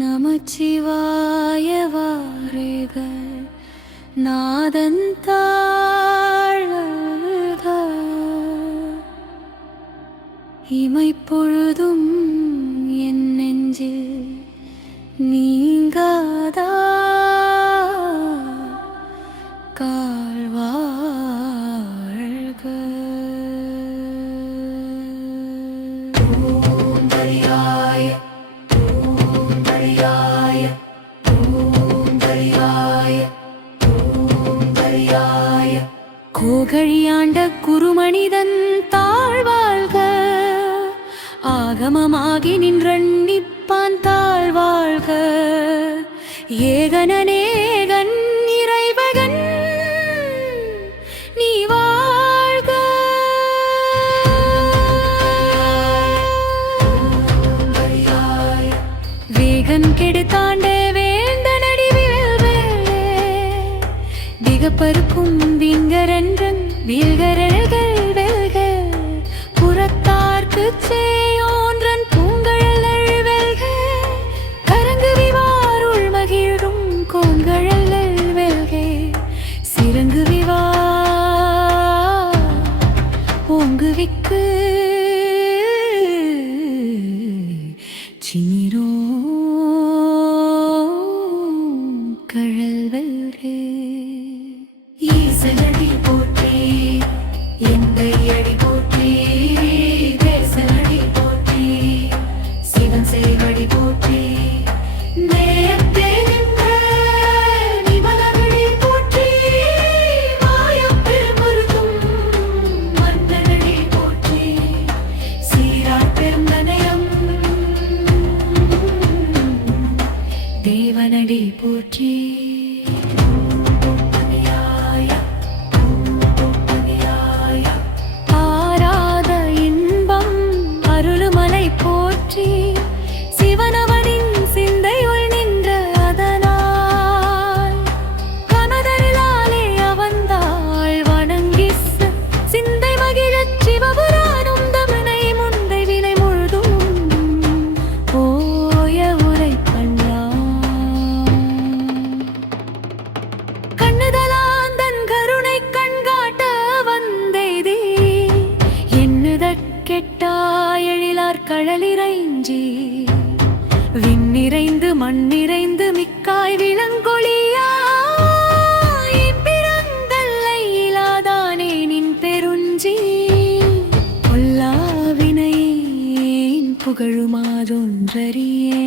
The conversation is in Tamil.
நமச்சிவாய வாரேக நாதன் தாழ்க இமைப்பொழுதும் என் நெஞ்சில் நீங்காதா காழ்வாழ்க. ஓம் ஹரியாய ஓம் ஹரியாய ஓம் ஹரியாய ஓம் ஹரியாய. கோகழியாண்ட குருமனிதன் தாழ்வாழ்க, ஆகமமாகி நின்றன்னிப்பான் தாழ்வாழ்க. ஏகனேகன் இறைவகன் நீ வாழ்க. வேகன் கெடுத்தாண்ட வேந்தனடி விழவே, திகப்பருக்கும் விங்கரன்றன் வீழ்கரல்கள் வெல்க. புறத்தார்க்கு சேயோன்றன் பூங்கழல் வெல்க, கரங்கு விவாருள் மகிழும் கோங்கழல் வெல்கே. சிறங்கு விவா ஓங்குவிக்கு சினிரோ கழல் வெல்கே. ஈசனடி போற்றி எந்தை அடி போற்றி, தேசனடி போற்றி சிவன் சேவடி போற்றி. நேயத்தே நின்ற நிமலனடி போற்றி, மாயப்பெருமருதும் மன்னனடி போற்றி. சீரார் பெருந்தனயம் தேவனடி போற்றி. ஆராத இன்பம் அருளுமலை போற்றி, சிவனவனின் சிந்தையுள் நின்ற அதனால் கனதருளாலே அவந்தாள் வணங்கிஸ் சிந்தை மகிழச் சிவபுராணும் தமனை முந்தை வினை முழுதும் போய உரை கண்ணுதலாந்தன் கருணை கண்காட்ட வந்தெய்தி, எண்ணுதற்கெட்டாய் எழிலார் கழலிறைஞ்சி. விண்ணிறைந்து மண்ணிறைந்து மிக்காய் விளங்கொழியாய், பிறந்தல்லை இலாதானே நின் பெருஞ்சி. பொல்லாவினையேன் புகழுமாதொன்றறியே